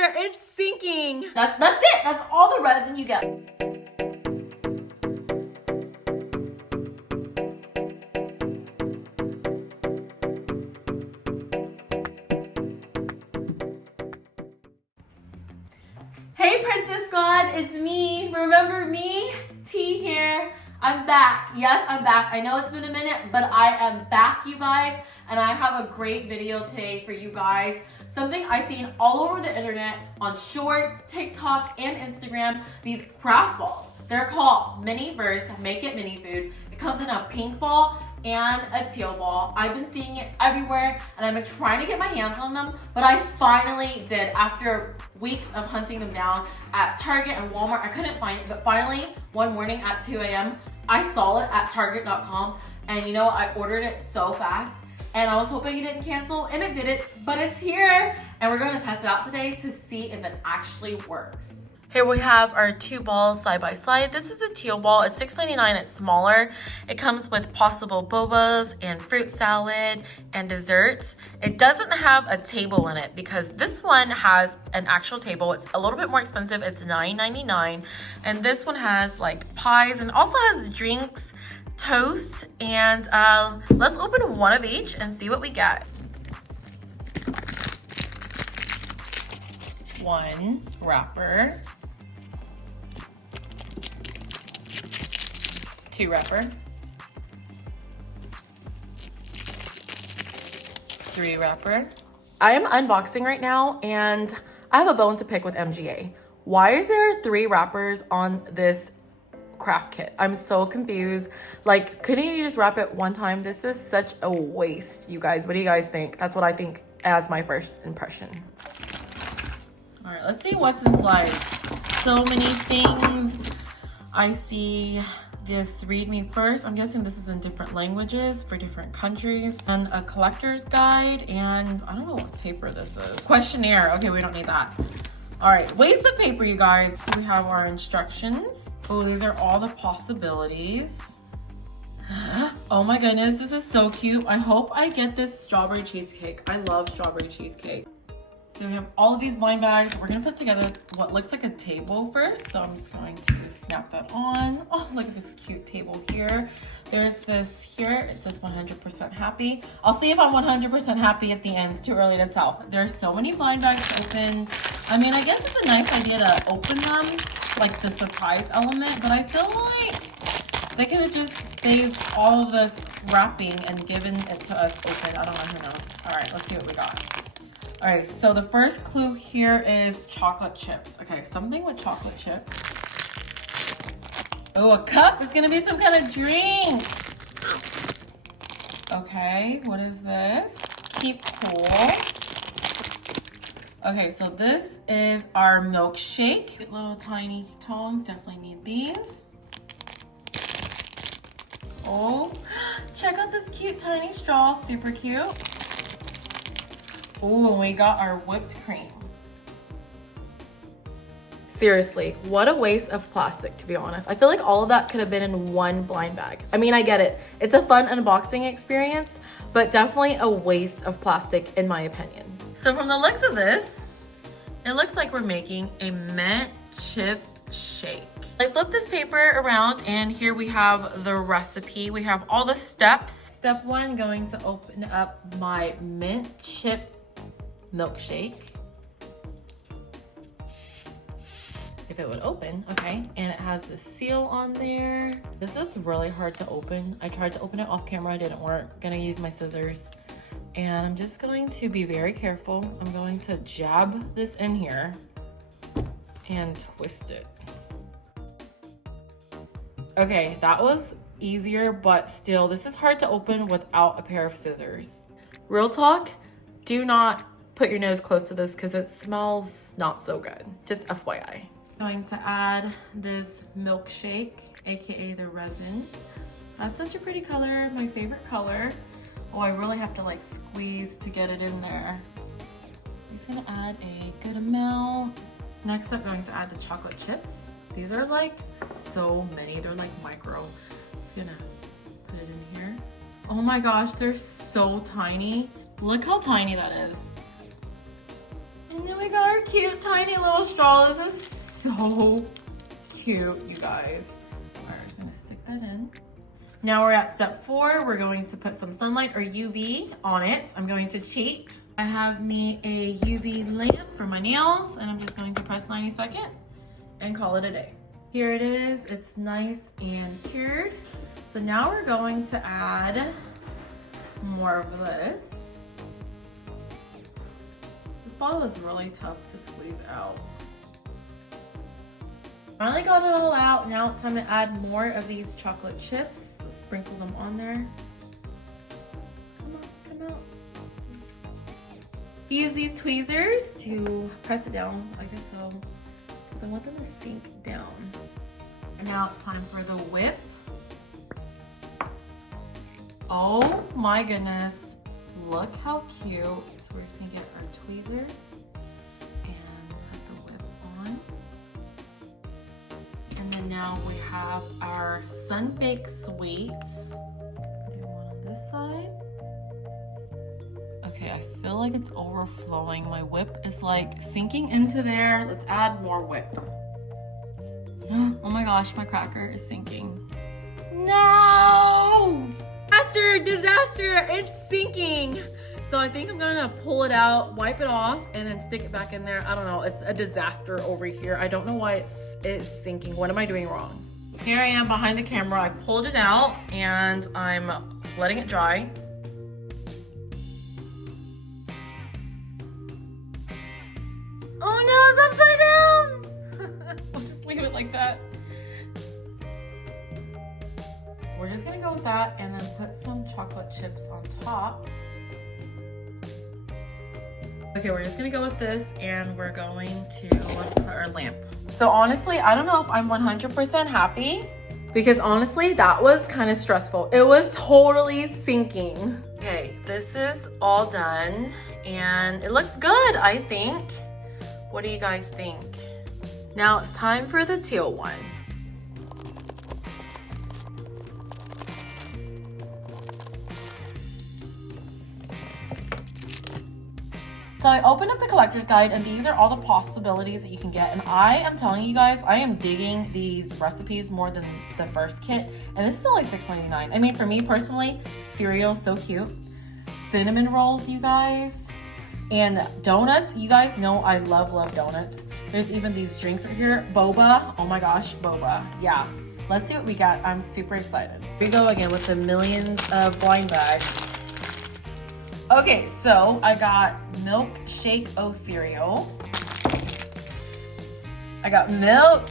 mixture. It's sinking. That's it. That's all the resin you get. Hey Princess Squad, it's me. Remember me? T here. I'm back. Yes, I'm back. I know it's been a minute, but I am back, you guys. And I have a great video today for you guys. Something I've seen all over the internet on Shorts, TikTok, and Instagram. These craft balls. They're called Miniverse Make It Mini Food. It comes in a pink ball and a teal ball. I've been seeing it everywhere and I've been trying to get my hands on them, but I finally did. After weeks of hunting them down at Target and Walmart, I couldn't find it, but finally one morning at 2 a.m. I saw it at Target.com, and you know, I ordered it so fast and I was hoping it didn't cancel, and it didn't, but it's here and we're going to test it out today to see if it actually works. Here we have our two balls side by side. This is the teal ball. It's $6.99. It's smaller. It comes with possible bobas and fruit salad and desserts. It doesn't have a table in it because this one has an actual table. It's a little bit more expensive. It's $9.99. And this one has like pies and also has drinks, toast, and let's open one of each and see what we get. One wrapper. Two wrapper. Three wrapper. I am unboxing right now and I have a bone to pick with MGA. Why is there 3 wrappers on this craft kit? I'm so confused. Like, couldn't you just wrap it one time? This is such a waste, you guys. What do you guys think? That's what I think as my first impression. All right, let's see what's inside. So many things. I see this read me first. I'm guessing this is in different languages for different countries. And a collector's guide, and I don't know what paper this is. Questionnaire. Okay, we don't need that. All right, waste of paper, you guys. We have our instructions. Oh, these are all the possibilities. Oh my goodness, this is so cute. I hope I get this strawberry cheesecake. I love strawberry cheesecake. So we have all of these blind bags. We're gonna put together what looks like a table first. So I'm just going to snap that on. Oh, look at this cute table here. There's this here, it says 100% happy. I'll see if I'm 100% happy at the end. It's too early to tell. There's so many blind bags to open. I mean, I guess it's a nice idea to open them, like the surprise element, but I feel like they could have just saved all of this wrapping and given it to us open. I don't know, who knows. All right, let's see what we got. All right, so the first clue here is chocolate chips. Okay, something with chocolate chips. Oh, a cup. It's gonna be some kind of drink. Okay, what is this? Keep cool. Okay, so this is our milkshake. Little tiny tongs, definitely need these. Oh, check out this cute tiny straw, super cute. Ooh, we got our whipped cream. Seriously, what a waste of plastic, to be honest. I feel like all of that could have been in one blind bag. I mean, I get it. It's a fun unboxing experience, but definitely a waste of plastic in my opinion. So from the looks of this, it looks like we're making a mint chip shake. I flipped this paper around and here we have the recipe. We have all the steps. Step 1, going to open up my mint chip milkshake. If it would open, okay. And it has the seal on there. This is really hard to open. I tried to open it off camera, it didn't work. Gonna use my scissors. And I'm just going to be very careful. I'm going to jab this in here and twist it. Okay, that was easier, but still, this is hard to open without a pair of scissors. Real talk, do not put your nose close to this because it smells not so good. Just FYI. Going to add this milkshake, aka the resin. That's such a pretty color, my favorite color. Oh, I really have to like squeeze to get it in there. I'm just gonna add a good amount. Next up, going to add the chocolate chips. These are like so many, they're like micro. Just gonna put it in here. Oh my gosh, they're so tiny. Look how tiny that is. And then we got our our cute tiny little straw. This is so cute, you guys. All right, we're just gonna stick that in. Now we're at step 4. We're going to put some sunlight or UV on it. I'm going to cheat. I have me a UV lamp for my nails, and I'm just going to press 90 seconds and call it a day. Here it is. It's nice and cured. So now we're going to add more of this. This bottle is really tough to squeeze out. Finally got it all out. Now it's time to add more of these chocolate chips. Let's sprinkle them on there. Come out. Use these tweezers to press it down like so, because I want them to sink down. And now it's time for the whip. Oh my goodness, look how cute. So we're just gonna get our tweezers and put the whip on. And then now we have our sun-baked sweets. Do one on this side. Okay, I feel like it's overflowing. My whip is like sinking into there. Let's add more whip. Oh my gosh, my cracker is sinking. No! Disaster, it's sinking. So I think I'm gonna pull it out, wipe it off, and then stick it back in there. I don't know, it's a disaster over here. I don't know why it's sinking. What am I doing wrong? Here I am behind the camera. I pulled it out and I'm letting it dry. Oh no, it's upside down. I'll just leave it like that. We're just gonna go with that and then put some chocolate chips on top. Okay, we're just gonna go with this and we're going to put our lamp. So honestly, I don't know if I'm 100% happy because honestly, that was kind of stressful. It was totally sinking. Okay, this is all done and it looks good, I think. What do you guys think? Now it's time for the teal one. So I opened up the collector's guide and these are all the possibilities that you can get. And I am telling you guys, I am digging these recipes more than the first kit. And this is only $6.99. I mean, for me personally, cereal is so cute. Cinnamon rolls, you guys. And donuts, you guys know I love donuts. There's even these drinks right here. Boba, oh my gosh, boba. Yeah, let's see what we got. I'm super excited. Here we go again with the millions of blind bags. Okay, so I got milkshake cereal. I got milk.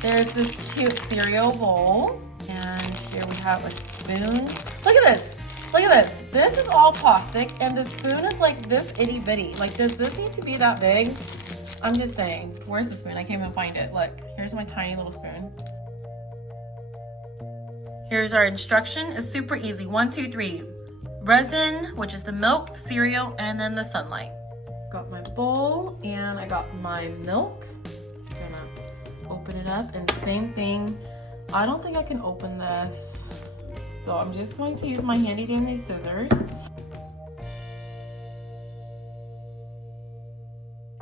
There's this cute cereal bowl. And here we have a spoon. Look at this. Look at this. This is all plastic and the spoon is like this itty bitty. Like, does this need to be that big? I'm just saying. Where's the spoon? I can't even find it. Look, here's my tiny little spoon. Here's our instruction. It's super easy. 1, 2, 3. Resin, which is the milk, cereal, and then the sunlight. Got my bowl and I got my milk. Gonna open it up and same thing. I don't think I can open this. So I'm just going to use my handy dandy scissors.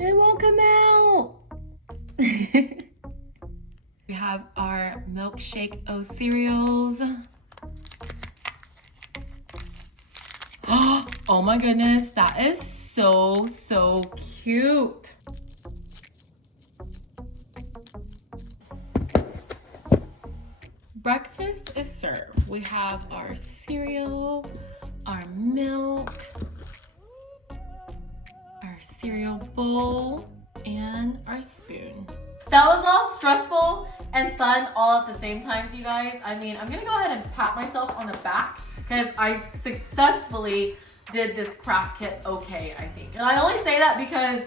It won't come out. We have our milkshake cereals. Oh my goodness, that is so cute. Breakfast is served. We have our cereal, our milk, our cereal bowl, and our spoon. That was all stressful and fun all at the same time, you guys. I mean, I'm gonna go ahead and pat myself on the back because I successfully did this craft kit okay, I think. And I only say that because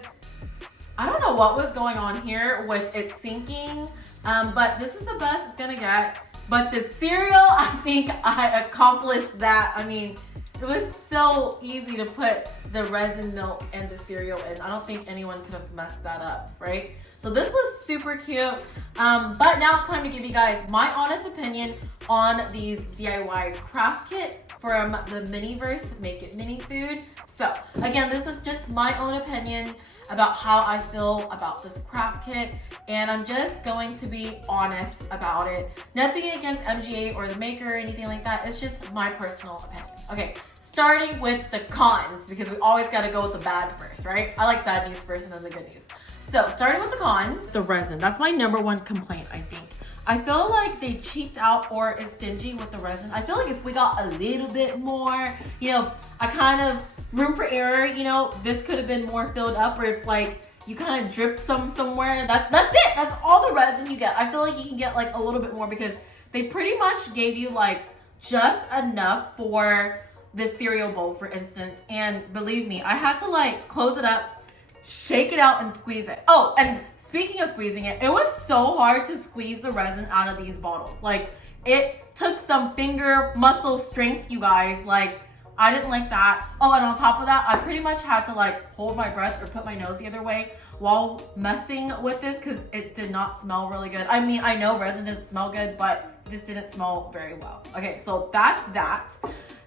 I don't know what was going on here with it sinking, but this is the best it's gonna get. But the cereal, I think I accomplished that. I mean, It was so easy to put the resin milk and the cereal in. I don't think anyone could have messed that up, right? So this was super cute. But now it's time to give you guys my honest opinion on these DIY craft kit from the Miniverse Make It Mini Food. So again, this is just my own opinion about how I feel about this craft kit, and I'm just going to be honest about it. Nothing against MGA or the maker or anything like that. It's just my personal opinion. Okay, starting with the cons, because we always got to go with the bad first, right? I like bad news first and then the good news. So starting with the cons, the resin. That's my #1 complaint, I think. I feel like they cheaped out or is stingy with the resin. I feel like if we got a little bit more, you know, I kind of room for error, you know, this could have been more filled up, or if like you kind of drip somewhere, that's it. That's all the resin you get. I feel like you can get like a little bit more because they pretty much gave you like just enough for the cereal bowl, for instance. And believe me, I had to like close it up, shake it out, and squeeze it. Oh, and speaking of squeezing it, it was so hard to squeeze the resin out of these bottles. Like, it took some finger muscle strength, you guys. Like, I didn't like that. Oh, and on top of that, I pretty much had to like hold my breath or put my nose the other way while messing with this because it did not smell really good. I mean, I know resin doesn't smell good, but it just didn't smell very well. Okay, so that's that.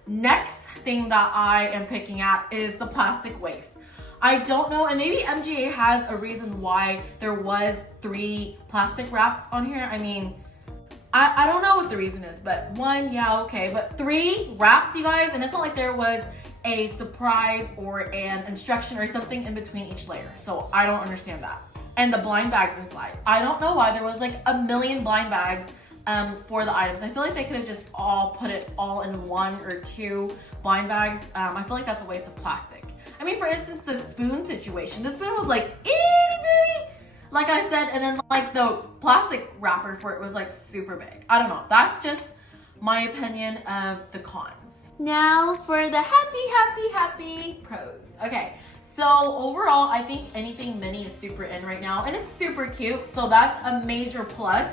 Next thing that I am picking at is the plastic waste. I don't know, and maybe MGA has a reason why there was 3 plastic wraps on here. I mean, I don't know what the reason is, but 1, yeah, okay, but 3 wraps, you guys, and it's not like there was a surprise or an instruction or something in between each layer. So I don't understand that. And the blind bags inside. I don't know why there was like a million blind bags for the items. I feel like they could have just all put it all in 1 or 2 blind bags. I feel like that's a waste of plastic. I mean, for instance, the spoon situation. The spoon was like itty bitty, like I said, and then like the plastic wrapper for it was like super big. I don't know. That's just my opinion of the cons. Now for the happy pros. Okay, so overall, I think anything mini is super in right now, and it's super cute. So that's a major plus.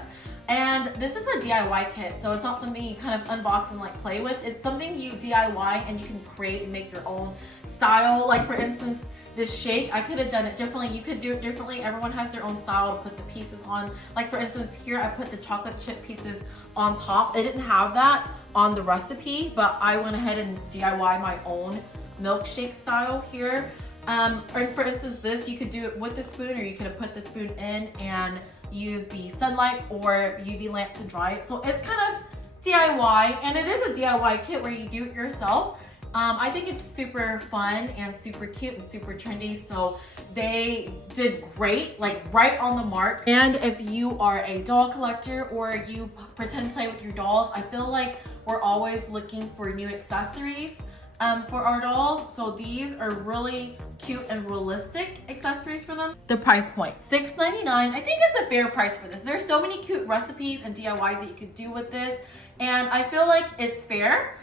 And this is a DIY kit, so it's not something you kind of unbox and like play with. It's something you DIY and you can create and make your own style. Like for instance, this shake, I could have done it differently. You could do it differently. Everyone has their own style to put the pieces on. Like for instance, here I put the chocolate chip pieces on top. It didn't have that on the recipe, but I went ahead and DIY my own milkshake style here. Or for instance, this, you could do it with the spoon, or you could have put the spoon in and use the sunlight or UV lamp to dry it. So it's kind of DIY, and it is a DIY kit where you do it yourself. I think it's super fun and super cute and super trendy, so they did great, like right on the mark. And if you are a doll collector or you pretend to play with your dolls, I feel like we're always looking for new accessories for our dolls. So these are really cute and realistic accessories for them. The price point, $6.99. I think it's a fair price for this. There's so many cute recipes and DIYs that you could do with this, and I feel like it's fair.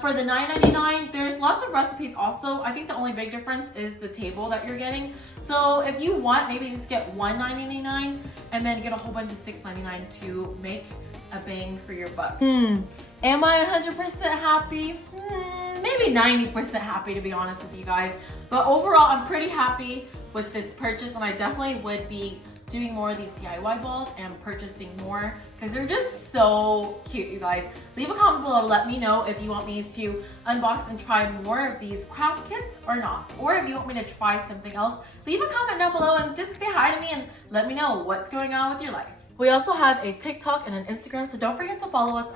For the $9.99, there's lots of recipes also. I think the only big difference is the table that you're getting. So if you want, maybe just get one $9.99 and then get a whole bunch of $6.99 to make a bang for your buck. Am I 100% happy? Maybe 90% happy, to be honest with you guys. But overall, I'm pretty happy with this purchase, and I definitely would be doing more of these DIY balls and purchasing more because they're just so cute, you guys. Leave a comment below to let me know if you want me to unbox and try more of these craft kits or not. Or if you want me to try something else, leave a comment down below and just say hi to me and let me know what's going on with your life. We also have a TikTok and an Instagram, so don't forget to follow us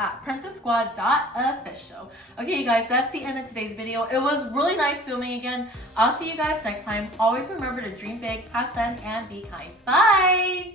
at PrincessSquad.Official. Okay, you guys, that's the end of today's video. It was really nice filming again. I'll see you guys next time. Always remember to dream big, have fun, and be kind. Bye!